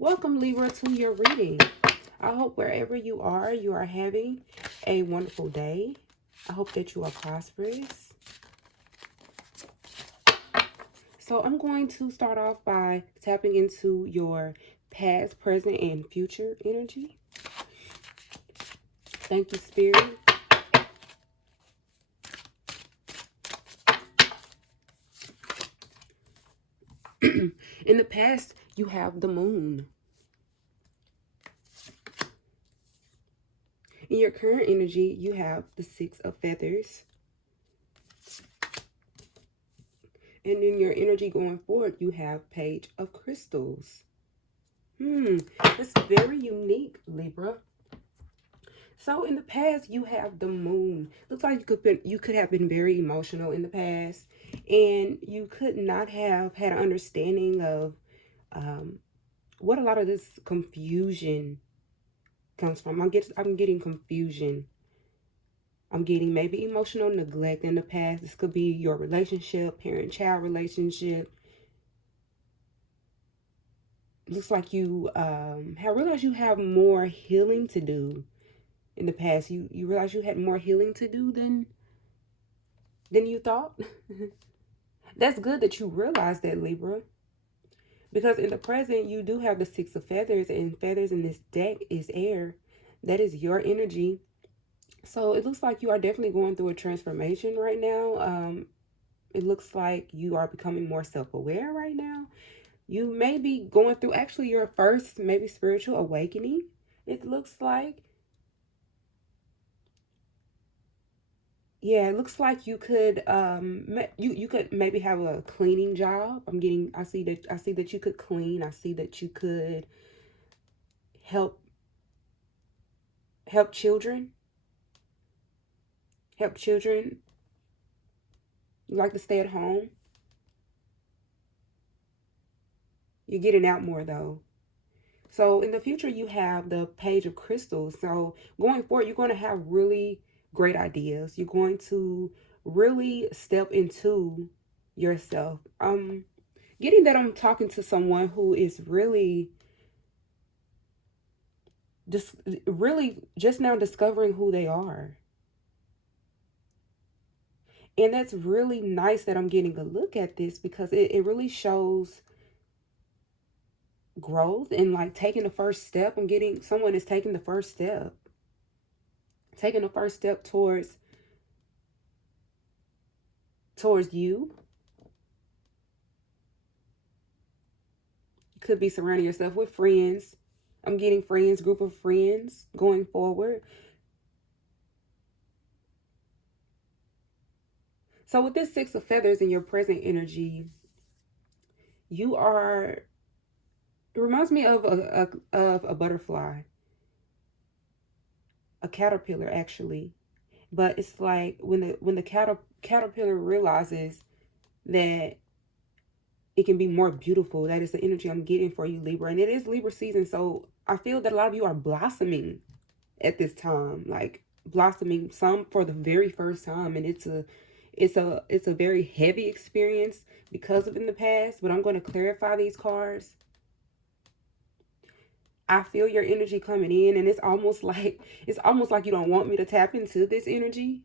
Welcome, Libra, to your reading. I hope wherever you are having a wonderful day. I hope that you are prosperous. So I'm going to start off by tapping into your past, present, and future energy. Thank you, Spirit. In the past, you have the moon. In your current energy, you have the Six of Feathers. And in your energy going forward, you have Page of Crystals. It's very unique, Libra. So in the past, you have the moon. Looks like you could have been very emotional in the past, and you could not have had an understanding of what a lot of this confusion comes from. I'm getting confusion. I'm getting maybe emotional neglect in the past. This could be your relationship, parent-child relationship. Looks like you have realized you have more healing to do. In the past, you realize you had more healing to do than you thought. That's good that you realize that, Libra, because in the present you do have the Six of Feathers, and feathers in this deck is air. That is your energy. So it looks like you are definitely going through a transformation right now. It looks like you are becoming more self-aware right now. You may be going through actually your first maybe spiritual awakening, it looks like. Yeah, it looks like you could you could maybe have a cleaning job. I see that you could clean. I see that you could help help children. Help children. You like to stay at home. You're getting out more though. So in the future you have the Page of Crystals. So going forward, you're going to have really great ideas. You're going to really step into yourself. Getting that I'm talking to someone who is really just now discovering who they are. And that's really nice that I'm getting a look at this, because it really shows growth and like taking the first step. I'm getting someone is taking the first step. Taking the first step towards you. You could be surrounding yourself with friends. I'm getting friends, group of friends going forward. So with this Six of Feathers in your present energy, you are, it reminds me of a butterfly, a caterpillar actually. But it's like when the caterpillar realizes that it can be more beautiful. That is the energy I'm getting for you, Libra. And it is Libra season, so I feel that a lot of you are blossoming at this time, like blossoming, some for the very first time. And it's a very heavy experience because of in the past, but I'm going to clarify these cards. I feel your energy coming in, and it's almost like you don't want me to tap into this energy.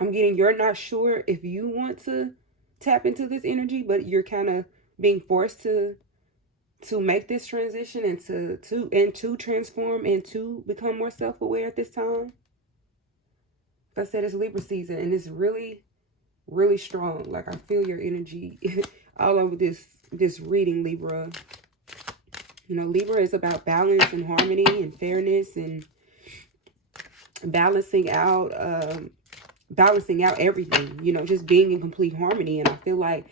I'm getting you're not sure if you want to tap into this energy, but you're kind of being forced to make this transition and to transform and to become more self-aware at this time. Like I said, it's Libra season, and it's really, really strong. Like I feel your energy all over this reading, Libra. You know, Libra is about balance and harmony and fairness and balancing out everything, you know, just being in complete harmony. And I feel like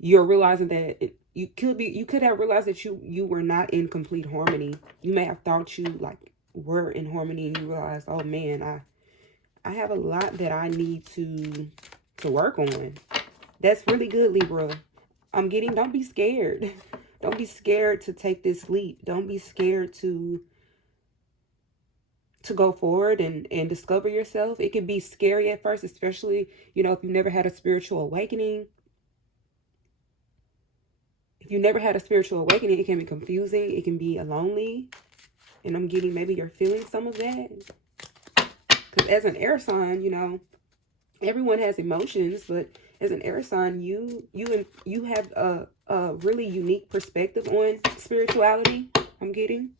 you're realizing that you could have realized that you were not in complete harmony. You may have thought you like were in harmony, and you realized, oh man, I have a lot that I need to work on. That's really good, Libra. I'm getting, don't be scared. Don't be scared to take this leap. Don't be scared to go forward and discover yourself. It can be scary at first, especially, you know, if you never had a spiritual awakening. If you never had a spiritual awakening, it can be confusing. It can be lonely. And I'm getting maybe you're feeling some of that. Because as an air sign, you know, everyone has emotions, but as an air sign, you have a really unique perspective on spirituality. I'm getting.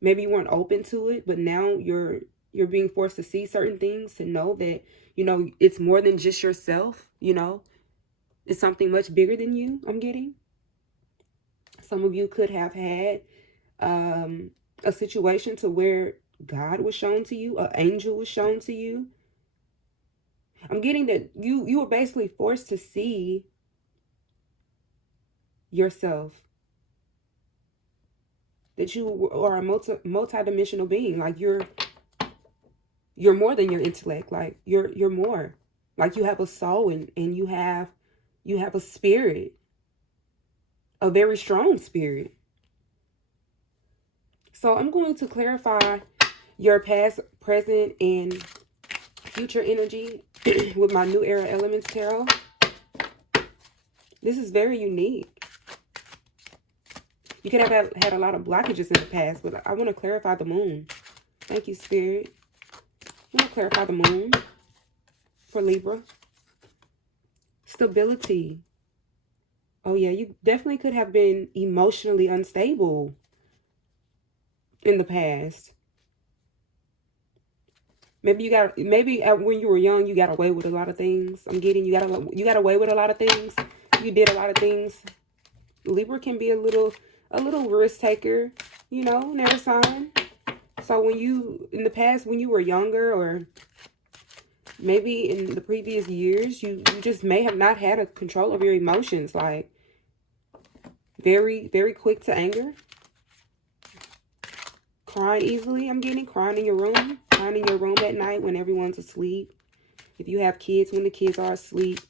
Maybe you weren't open to it, but now you're being forced to see certain things, to know that, you know, it's more than just yourself, you know. It's something much bigger than you, I'm getting. Some of you could have had a situation to where God was shown to you, an angel was shown to you. I'm getting that you were basically forced to see yourself, that you are a multi-dimensional being. Like you're more than your intellect. Like you're more. Like you have a soul, and you have a spirit, a very strong spirit. So I'm going to clarify your past, present, and future energy with my New Era Elements Tarot. This is very unique. You could have had a lot of blockages in the past, but I want to clarify the moon. Thank you, Spirit. I want to clarify the moon for Libra. Stability. Oh, yeah, you definitely could have been emotionally unstable in the past. Maybe when you were young, you got away with a lot of things. I'm getting you got away with a lot of things. You did a lot of things. Libra can be a little risk taker, you know, their sign. So in the past, when you were younger, or maybe in the previous years, you just may have not had a control of your emotions. Like very, very quick to anger. Crying easily. I'm getting crying in your room. Crying in your room at night when everyone's asleep. If you have kids, when the kids are asleep.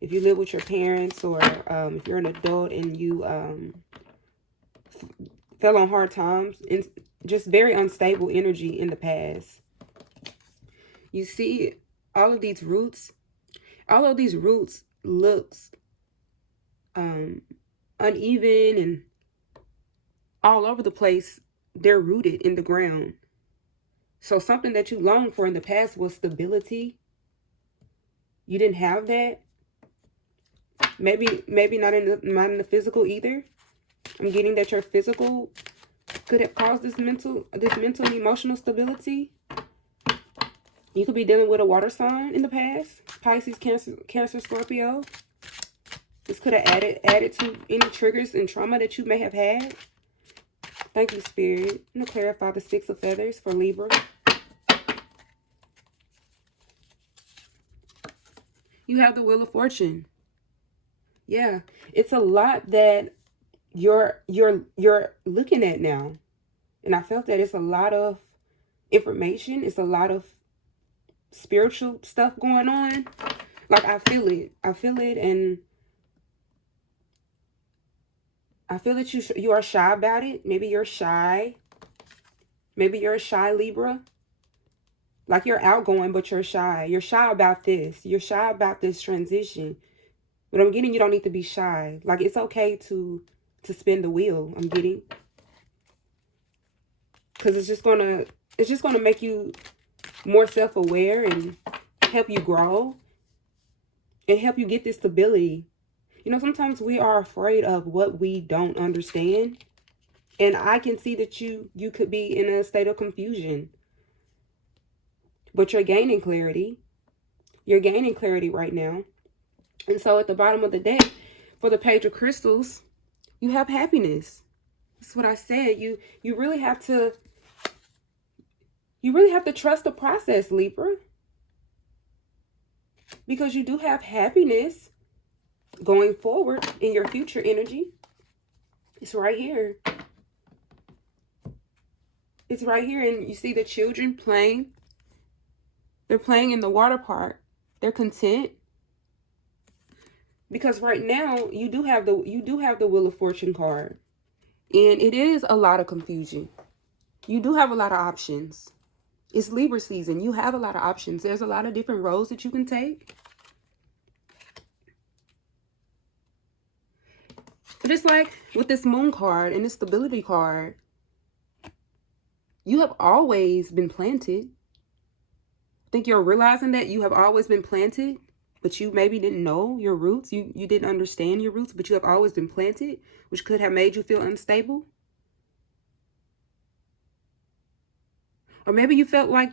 If you live with your parents, or if you're an adult and you fell on hard times. And just very unstable energy in the past. You see all of these roots. All of these roots looks uneven and all over the place. They're rooted in the ground. So something that you longed for in the past was stability. You didn't have that. Maybe not in the physical either. I'm getting that your physical could have caused this mental and emotional stability. You could be dealing with a water sign in the past. Pisces, Cancer, Scorpio. This could have added to any triggers and trauma that you may have had. Thank you, Spirit. I'm going to clarify the Six of Feathers for Libra. You have the Wheel of Fortune. Yeah, it's a lot that you're looking at now. And I felt that it's a lot of information. It's a lot of spiritual stuff going on. Like I feel it. And I feel that you are shy about it. Maybe you're shy. Maybe you're a shy Libra. Like you're outgoing, but you're shy. You're shy about this. You're shy about this transition. But I'm getting you don't need to be shy. Like it's okay to spin the wheel. I'm getting. Because it's just gonna make you more self-aware and help you grow and help you get this stability. You know, sometimes we are afraid of what we don't understand. And I can see that you could be in a state of confusion. But you're gaining clarity. You're gaining clarity right now. And so at the bottom of the deck, for the Page of Crystals, you have happiness. That's what I said. You really have to trust the process, Libra. Because you do have happiness going forward in your future energy. It's right here. It's right here. And you see the children playing. They're playing in the water park. They're content. Because right now you do have the Wheel of Fortune card. And it is a lot of confusion. You do have a lot of options. It's Libra season. You have a lot of options. There's a lot of different roads that you can take. But it's like with this moon card and this stability card, you have always been planted. I think you're realizing that you have always been planted, but you maybe didn't know your roots. You didn't understand your roots, but you have always been planted, which could have made you feel unstable. Or maybe you felt like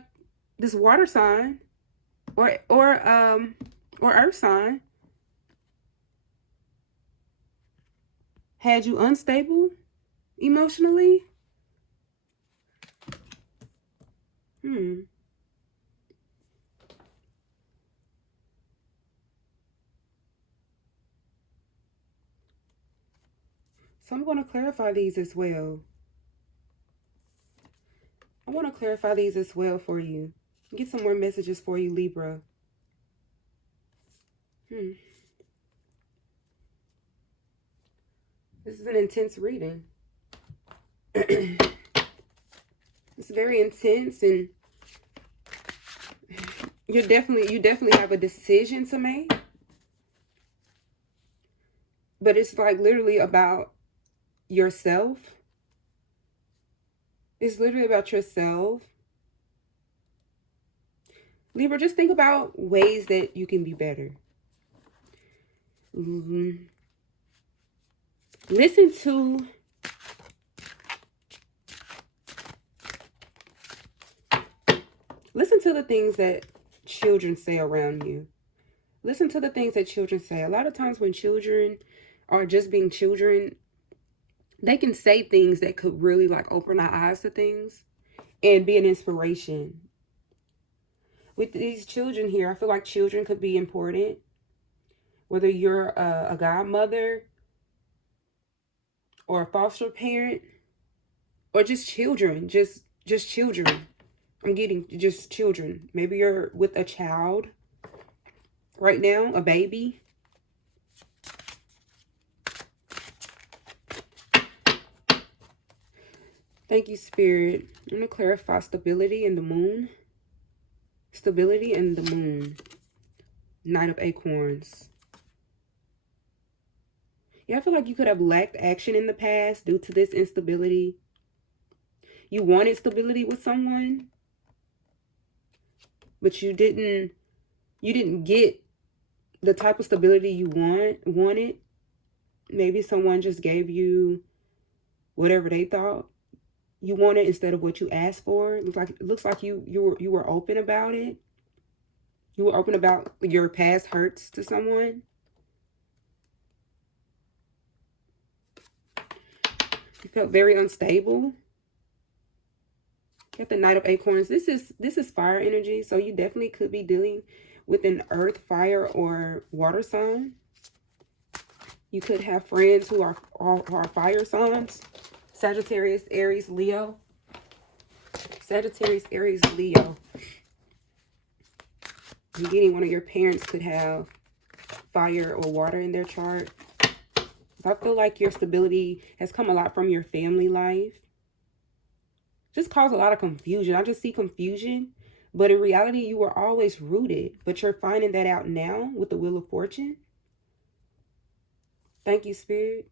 this water sign or earth sign had you unstable emotionally. So I'm going to clarify these as well. I want to clarify these as well for you. Get some more messages for you, Libra. This is an intense reading. It's very intense, and you definitely have a decision to make. But it's like literally about yourself. It's literally about yourself. Libra, just think about ways that you can be better. Listen to the things that children say around you. Listen to the things that children say. A lot of times when children are just being children, they can say things that could really like open our eyes to things and be an inspiration. With these children here, I feel like children could be important. Whether you're a godmother or a foster parent or just children, just children. I'm getting just children. Maybe you're with a child right now, a baby. Thank you, Spirit. I'm going to clarify stability and the moon. Stability and the moon. Knight of Acorns. Yeah, I feel like you could have lacked action in the past due to this instability. You wanted stability with someone, but you didn't get the type of stability you wanted. Maybe someone just gave you whatever they thought you wanted instead of what you asked for. It looks like you were open about it. You were open about your past hurts to someone. You felt very unstable. Got the Knight of Acorns. This is fire energy, so you definitely could be dealing with an earth, fire, or water sign. You could have friends who are fire signs. Sagittarius, Aries, Leo. Sagittarius, Aries, Leo. I'm getting one of your parents could have fire or water in their chart. I feel like your stability has come a lot from your family life. Just caused a lot of confusion. I just see confusion. But in reality, you were always rooted. But you're finding that out now with the Wheel of Fortune. Thank you, Spirit.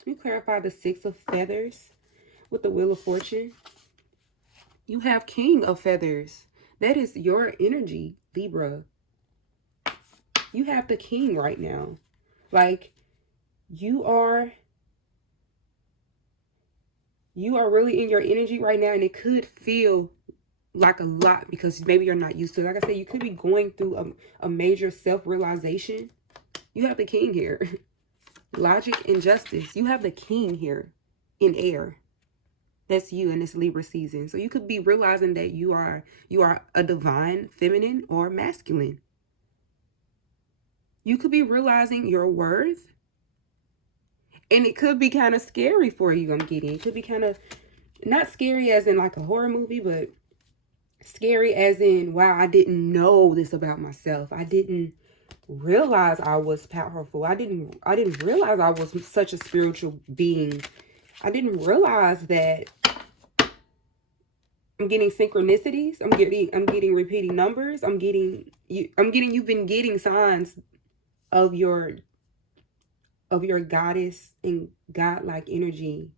Let me clarify the Six of Feathers with the Wheel of Fortune. You have King of Feathers. That is your energy, Libra. You have the King right now. Like, you are really in your energy right now, and it could feel like a lot because maybe you're not used to it. Like I said, you could be going through a major self-realization. You have the King here. Logic and justice. You have the King here in air. That's you in this Libra season. So you could be realizing that you are a divine feminine or masculine. You could be realizing your worth. And it could be kind of scary for you, I'm getting. It could be kind of, not scary as in like a horror movie, but scary as in, wow, I didn't know this about myself. I didn't realize I was powerful. I didn't realize I was such a spiritual being. I didn't realize that I'm getting synchronicities. I'm getting repeating numbers. You've been getting signs of your of your goddess and godlike energy.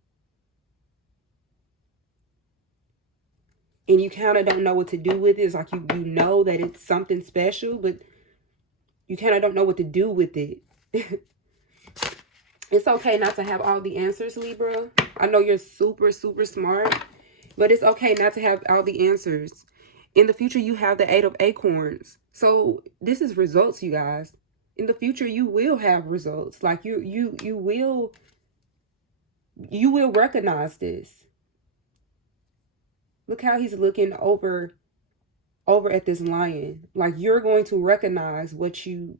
And you kind of don't know what to do with it. It's like you know that it's something special, but you kind of don't know what to do with it. It's okay not to have all the answers, Libra. I know you're super, super smart, but it's okay not to have all the answers. In the future, you have the 8 of Acorns. So this is results, you guys. In the future, you will have results. Like you will recognize this. Look how he's looking over at this lion. Like you're going to recognize what you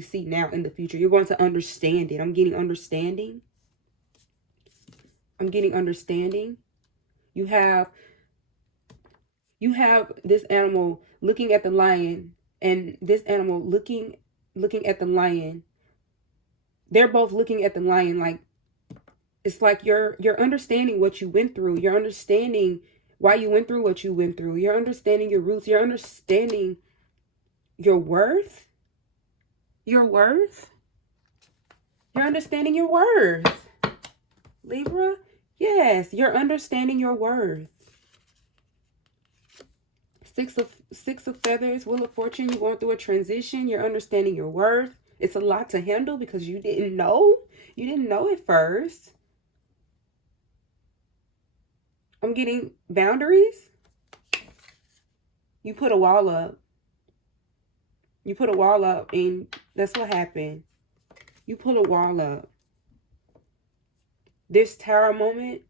see now in the future. You're going to understand it. I'm getting understanding. I'm getting understanding. You have this animal looking at the lion and this animal looking at the lion. They're both looking at the lion. Like it's like you're understanding what you went through. You're understanding why you went through what you went through. You're understanding your roots. You're understanding your worth. Your worth. You're understanding your worth. Libra. Yes, you're understanding your worth. Six of feathers, Wheel of Fortune. You're going through a transition. You're understanding your worth. It's a lot to handle because you didn't know. You didn't know at first. I'm getting boundaries. You put a wall up. You put a wall up and that's what happened. You put a wall up. This tower moment,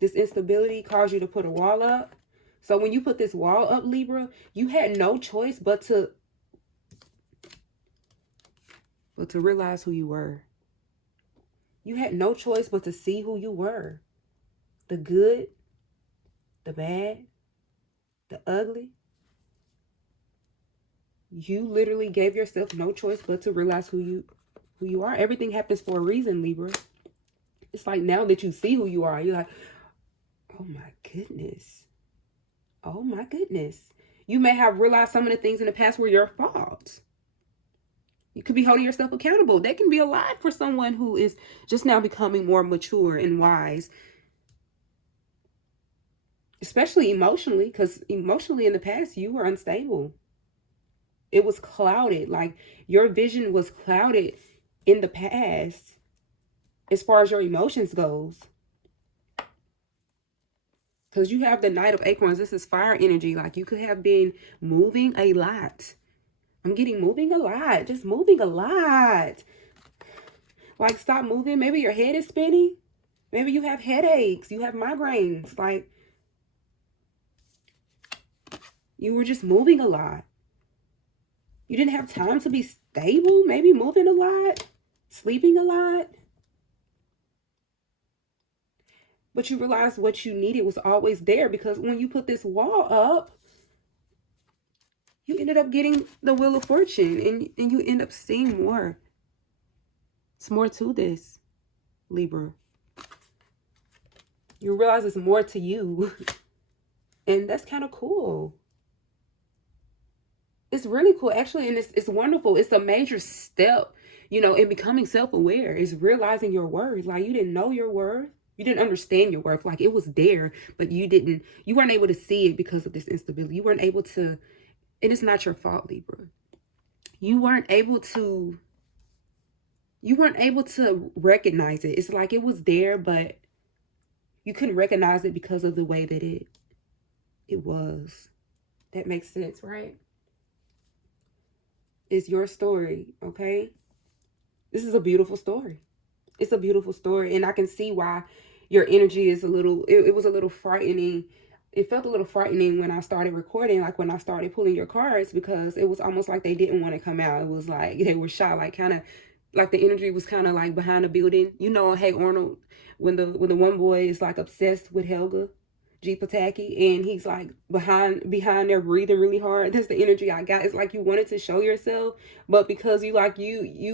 this instability caused you to put a wall up. So when you put this wall up, Libra, you had no choice but to realize who you were. You had no choice but to see who you were. The good, the bad, the ugly. You literally gave yourself no choice but to realize who you are. Everything happens for a reason, Libra. It's like now that you see who you are, you're like, oh my goodness. Oh my goodness. You may have realized some of the things in the past were your fault. You could be holding yourself accountable. That can be a lot for someone who is just now becoming more mature and wise. Especially emotionally, because emotionally in the past, you were unstable. It was clouded. Like your vision was clouded in the past as far as your emotions goes. Because you have the Knight of Acorns. This is fire energy. Like you could have been moving a lot. I'm getting moving a lot. Just moving a lot. Like stop moving. Maybe your head is spinning. Maybe you have headaches. You have migraines. Like you were just moving a lot. You didn't have time to be stable. Maybe moving a lot. Sleeping a lot. But you realized what you needed was always there because when you put this wall up, you ended up getting the Wheel of Fortune and you end up seeing more. It's more to this, Libra. You realize it's more to you. And that's kind of cool. It's really cool, actually, and it's wonderful. It's a major step, you know, in becoming self-aware. It's realizing your worth. Like you didn't know your worth. You didn't understand your worth. Like it was there, but you weren't able to see it because of this instability. You weren't able to, and it's not your fault, Libra. You weren't able to recognize it. It's like it was there, but you couldn't recognize it because of the way that it was. That makes sense, right? It's your story, okay? This is a beautiful story. It's a beautiful story, and I can see why your energy is a little, it was a little frightening. It felt a little frightening when I started recording, like when I started pulling your cards, because it was almost like they didn't want to come out. It was like they were shy, like kind of like the energy was kind of like behind the building. You know, Hey Arnold, when the one boy is like obsessed with Helga G. Pataki, and he's like behind there breathing really hard. That's the energy I got. It's like you wanted to show yourself, but because you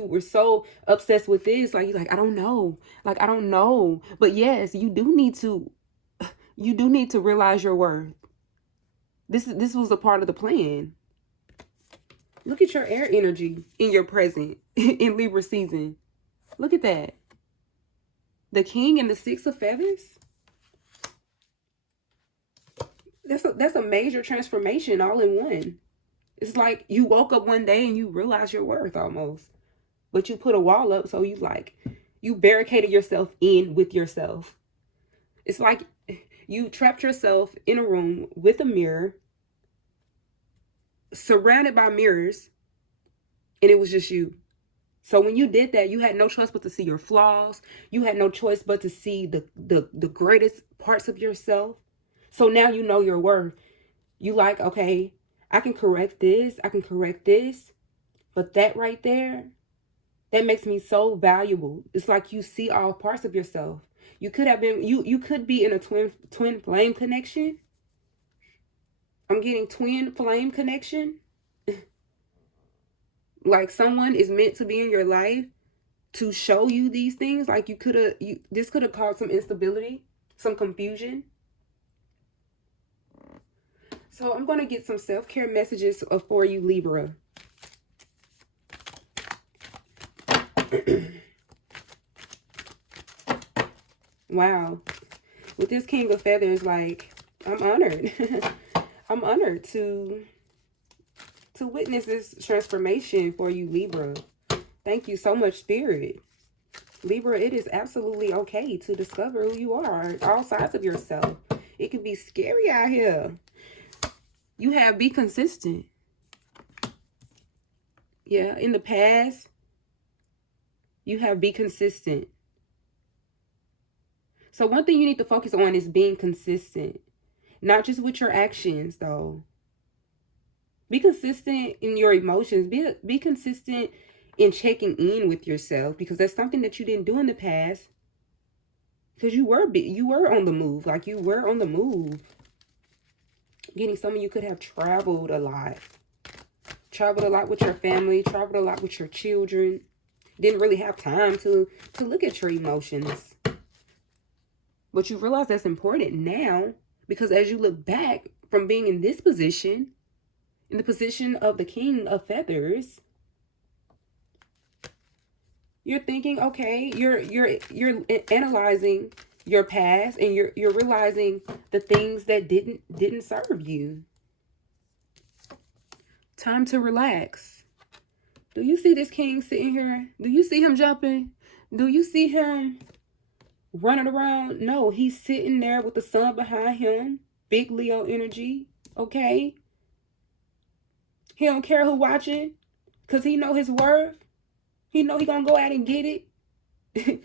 were so obsessed with this, like you're like, I don't know. Like I don't know. But yes, you do need to realize your worth. This was a part of the plan. Look at your air energy in your present in Libra season. Look at that. The king and the 6 of feathers. That's a major transformation all in one. It's like you woke up one day and you realize your worth almost. But you put a wall up, so you barricaded yourself in with yourself. It's like you trapped yourself in a room with a mirror, surrounded by mirrors, and it was just you. So when you did that, you had no choice but to see your flaws. You had no choice but to see the greatest parts of yourself. So now you know your worth. You like, okay, I can correct this. I can correct this. But that right there, that makes me so valuable. It's like you see all parts of yourself. You could have been, you could be in a twin flame connection. I'm getting twin flame connection. Like someone is meant to be in your life to show you these things. Like this could have caused some instability, some confusion. So I'm going to get some self-care messages for you, Libra. Wow. With this King of Feathers, like, I'm honored. I'm honored to witness this transformation for you, Libra. Thank you so much, Spirit. Libra, it is absolutely okay to discover who you are, all sides of yourself. It can be scary out here. You have be consistent. Yeah, in the past, you have be consistent. So one thing you need to focus on is being consistent. Not just with your actions, though. Be consistent in your emotions. Be consistent in checking in with yourself, because that's something that you didn't do in the past. Because you were on the move. Like you were on the move. Getting some of you could have traveled a lot. Traveled a lot with your family. Traveled a lot with your children. Didn't really have time to look at your emotions. But you realize that's important now, because as you look back from being in this position, in the position of the King of Feathers, you're thinking, okay, you're analyzing your past, and you're realizing the things that didn't serve you. Time to relax. Do you see this king sitting here? Do you see him jumping? Do you see him running around? No, he's sitting there with the sun behind him. Big Leo energy. Okay. He don't care who watching, because he know his worth. He know he gonna go out and get it.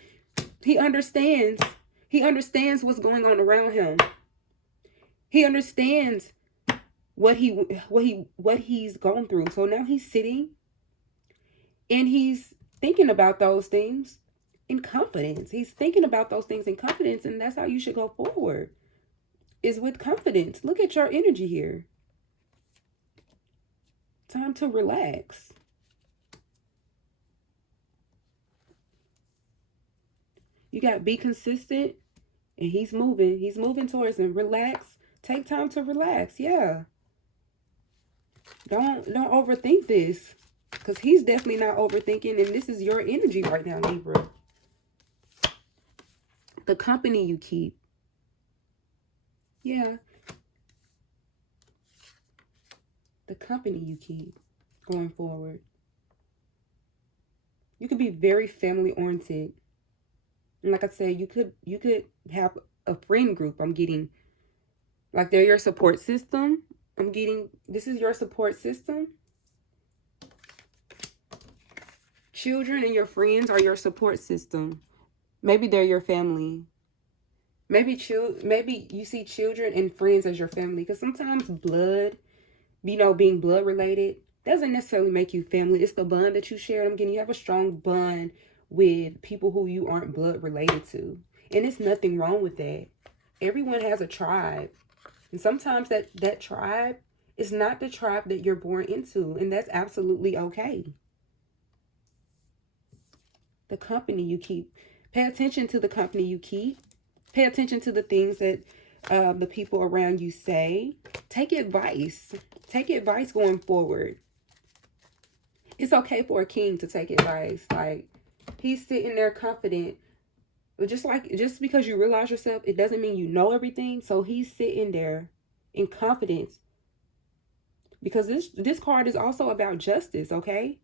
He understands. He understands what's going on around him. He understands what he's gone through. So now he's sitting and he's thinking about those things in confidence. He's thinking about those things in confidence, and that's how you should go forward, is with confidence. Look at your energy here. Time to relax. You got be consistent, and he's moving. He's moving towards him. Relax. Take time to relax. Yeah. Don't overthink this, because he's definitely not overthinking, and this is your energy right now, Libra. The company you keep. Yeah. The company you keep going forward. You could be very family oriented. And like I said, you could have a friend group. I'm getting, like, they're your support system. I'm getting, this is your support system. Children and your friends are your support system. Maybe they're your family. Maybe you see children and friends as your family, because sometimes blood, being blood related, doesn't necessarily make you family. It's the bond that you share. I'm getting, you have a strong bond with people who you aren't blood related to. And it's nothing wrong with that. Everyone has a tribe. And sometimes that tribe is not the tribe that you're born into. And that's absolutely okay. The company you keep. Pay attention to the company you keep. Pay attention to the things that the people around you say. Take advice. Take advice going forward. It's okay for a king to take advice. Like, He's sitting there confident. But just because you realize yourself, it doesn't mean you know everything. So he's sitting there in confidence. Because this card is also about justice, okay?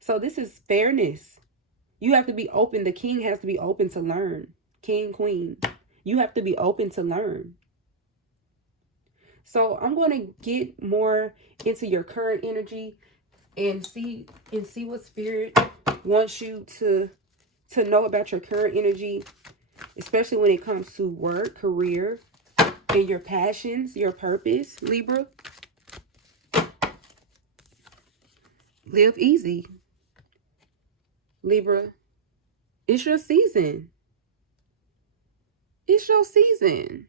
So this is fairness. You have to be open. The king has to be open to learn. King, queen. You have to be open to learn. So I'm going to get more into your current energy and see what spirit wants you to know about your current energy, especially when it comes to work, career, and your passions, your purpose, Libra. Live easy, Libra. It's your season. It's your season.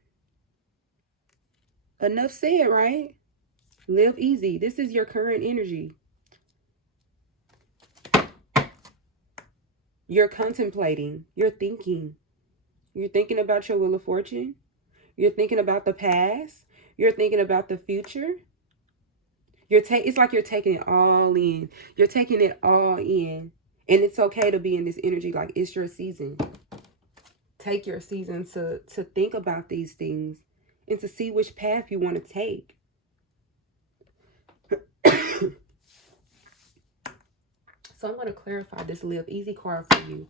Enough said, right? Live easy. This is your current energy. You're contemplating. You're thinking. You're thinking about your wheel of fortune. You're thinking about the past. You're thinking about the future. It's like you're taking it all in. You're taking it all in. And it's okay to be in this energy. Like, it's your season. Take your season to think about these things and to see which path you want to take. So I'm going to clarify this Live Easy card for you,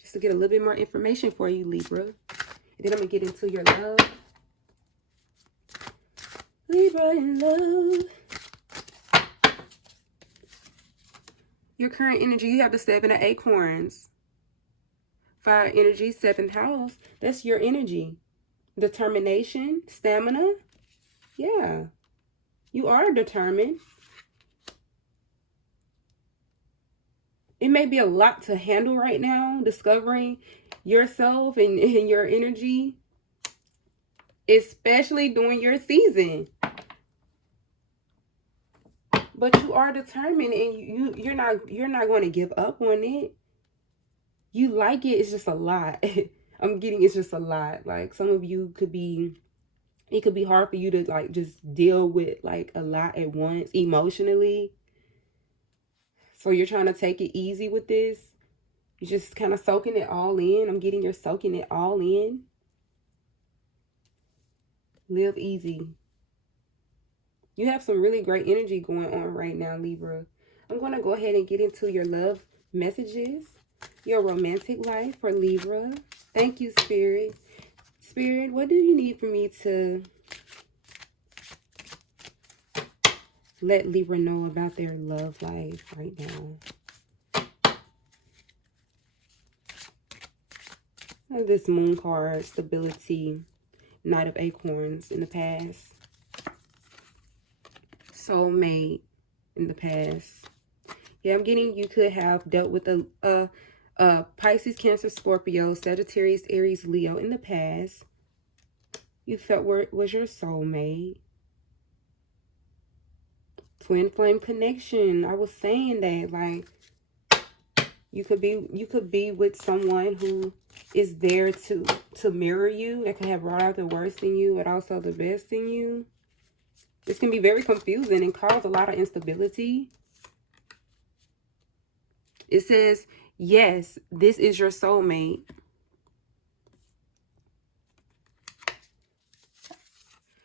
just to get a little bit more information for you, Libra. And then I'm going to get into your love. Libra in love. Your current energy, you have the 7 of Acorns. Fire energy, 7th house. That's your energy. Determination, stamina. Yeah. You are determined. It may be a lot to handle right now, discovering yourself and your energy, especially during your season. But you are determined, and you're not going to give up on it. You like it. It's just a lot. I'm getting it's just a lot. Like, some of you it could be hard for you to like just deal with like a lot at once emotionally. So you're trying to take it easy with this. You're just kind of soaking it all in. I'm getting you're soaking it all in. Live easy. You have some really great energy going on right now, Libra. I'm going to go ahead and get into your love messages. Your romantic life for Libra. Thank you, Spirit. Spirit, what do you need for me to let Libra know about their love life right now? This moon card, stability, Knight of Acorns in the past. Soulmate in the past. Yeah, I'm getting you could have dealt with a Pisces, Cancer, Scorpio, Sagittarius, Aries, Leo in the past. You felt was your soulmate. Twin flame connection. I was saying that, like, you could be with someone who is there to mirror you, that could have brought out the worst in you and also the best in you. This can be very confusing and cause a lot of instability. It says, yes, this is your soulmate.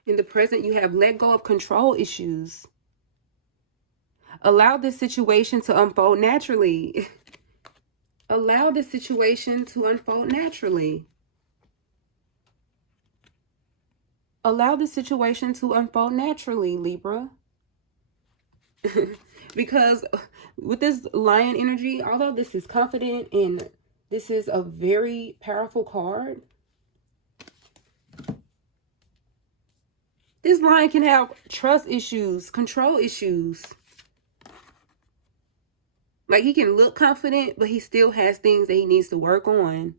In the present, you have let go of control issues. Allow this situation to unfold naturally. Allow this situation to unfold naturally. Allow the situation to unfold naturally, Libra. Because with this Lion energy, although this is confident and this is a very powerful card, this Lion can have trust issues, control issues. Like, he can look confident, but he still has things that he needs to work on.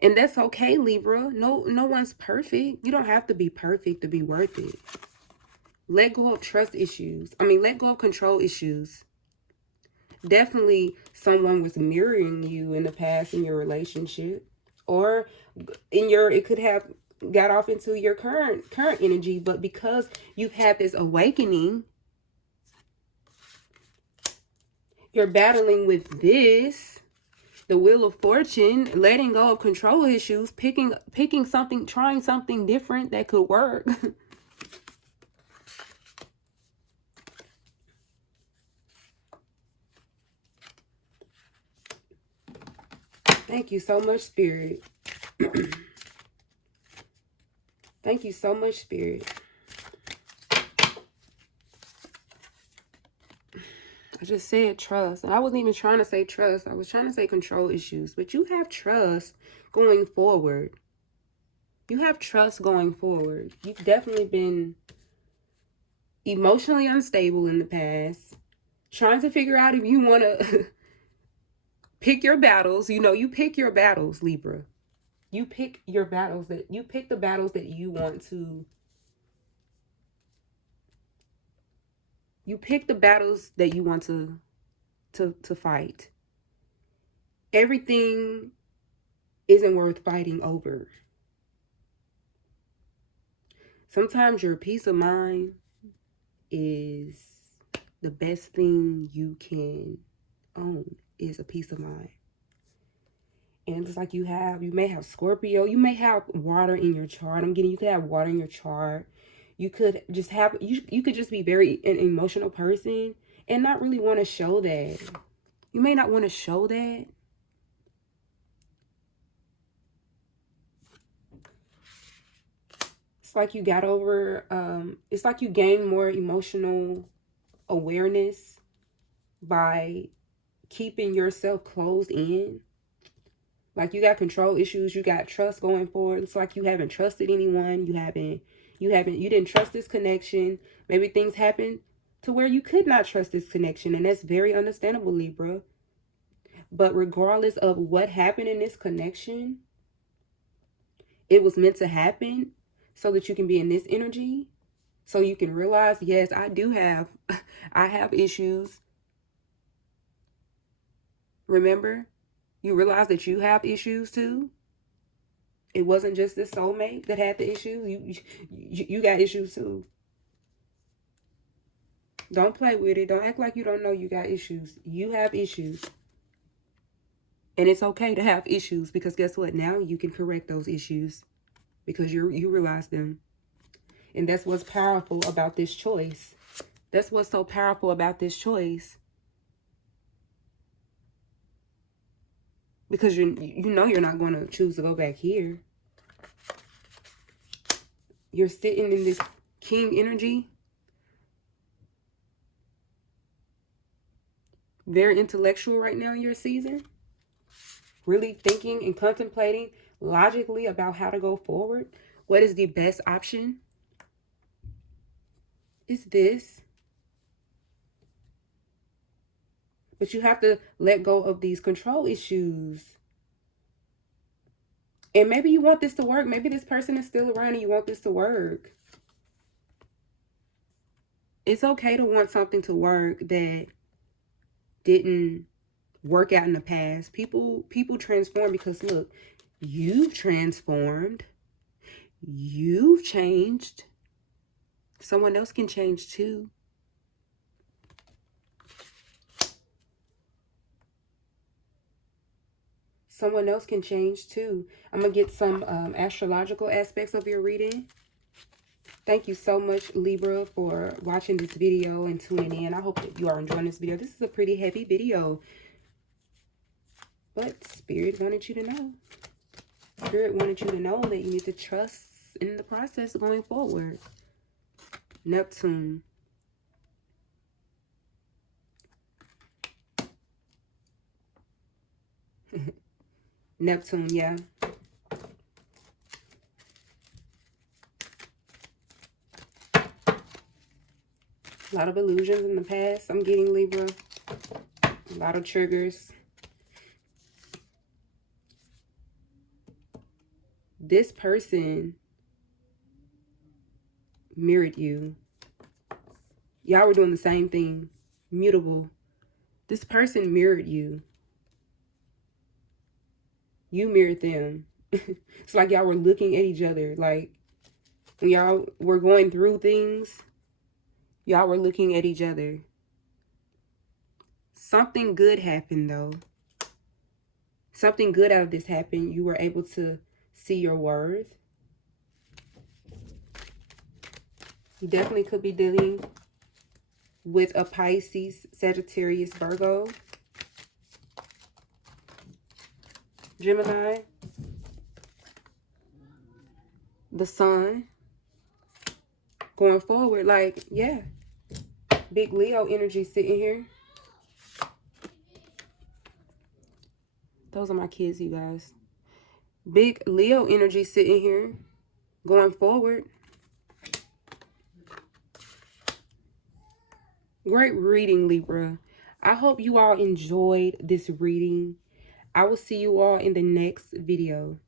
And that's okay, Libra. No one's perfect. You don't have to be perfect to be worth it. Let go of trust issues. Let go of control issues. Definitely someone was mirroring you in the past in your relationship. Or it could have got off into your current energy. But because you've had this awakening, you're battling with this. The Wheel of Fortune, letting go of control issues, picking something, trying something different that could work. Thank you so much, Spirit. Thank you so much, Spirit. I just said trust. And I wasn't even trying to say trust. I was trying to say control issues. But you have trust going forward. You have trust going forward. You've definitely been emotionally unstable in the past. Trying to figure out if you want to pick your battles. You know, you pick your battles, Libra. You pick your battles you pick the battles that you want to. You pick the battles that you want to fight. Everything isn't worth fighting over. Sometimes your peace of mind is the best thing you can own, is a peace of mind. And it's like you may have Scorpio, you may have water in your chart. You could have water in your chart. You could just have, you could just be an emotional person and not really want to show that. You may not want to show that. It's like you got over, it's like you gained more emotional awareness by keeping yourself closed in. Like you got control issues, you got trust going forward. It's like you haven't trusted anyone. You didn't trust this connection. Maybe things happened to where you could not trust this connection. And that's very understandable, Libra. But regardless of what happened in this connection, it was meant to happen so that you can be in this energy. So you can realize, yes, I have issues. Remember, you realize that you have issues too. It wasn't just this soulmate that had the issues. You got issues too. Don't play with it. Don't act like you don't know you got issues. You have issues. And it's okay to have issues, because guess what? Now you can correct those issues because you realize them. And that's what's powerful about this choice. That's what's so powerful about this choice. Because you know you're not going to choose to go back here. You're sitting in this king energy. Very intellectual right now in your season. Really thinking and contemplating logically about how to go forward. What is the best option? Is this. But you have to let go of these control issues. And maybe you want this to work. Maybe this person is still around and you want this to work. It's okay to want something to work that didn't work out in the past. People transform because, look, you've transformed. You've changed. Someone else can change too. Someone else can change too. I'm going to get some astrological aspects of your reading. Thank you so much, Libra, for watching this video and tuning in. I hope that you are enjoying this video. This is a pretty heavy video. But Spirit wanted you to know. Spirit wanted you to know that you need to trust in the process going forward. Neptune. Neptune, yeah. A lot of illusions in the past. I'm getting, Libra. A lot of triggers. This person mirrored you. Y'all were doing the same thing. Mutable. This person mirrored you. You mirrored them. It's like y'all were looking at each other. Like, when y'all were going through things, y'all were looking at each other. Something good happened, though. something good out of this happened. You were able to see your worth. You definitely could be dealing with a Pisces, Sagittarius, Virgo, Gemini, the Sun. Going forward, like, yeah. Big Leo energy sitting here. Those are my kids, you guys. Big Leo energy sitting here. Going forward. Great reading, Libra. I hope you all enjoyed this reading. I will see you all in the next video.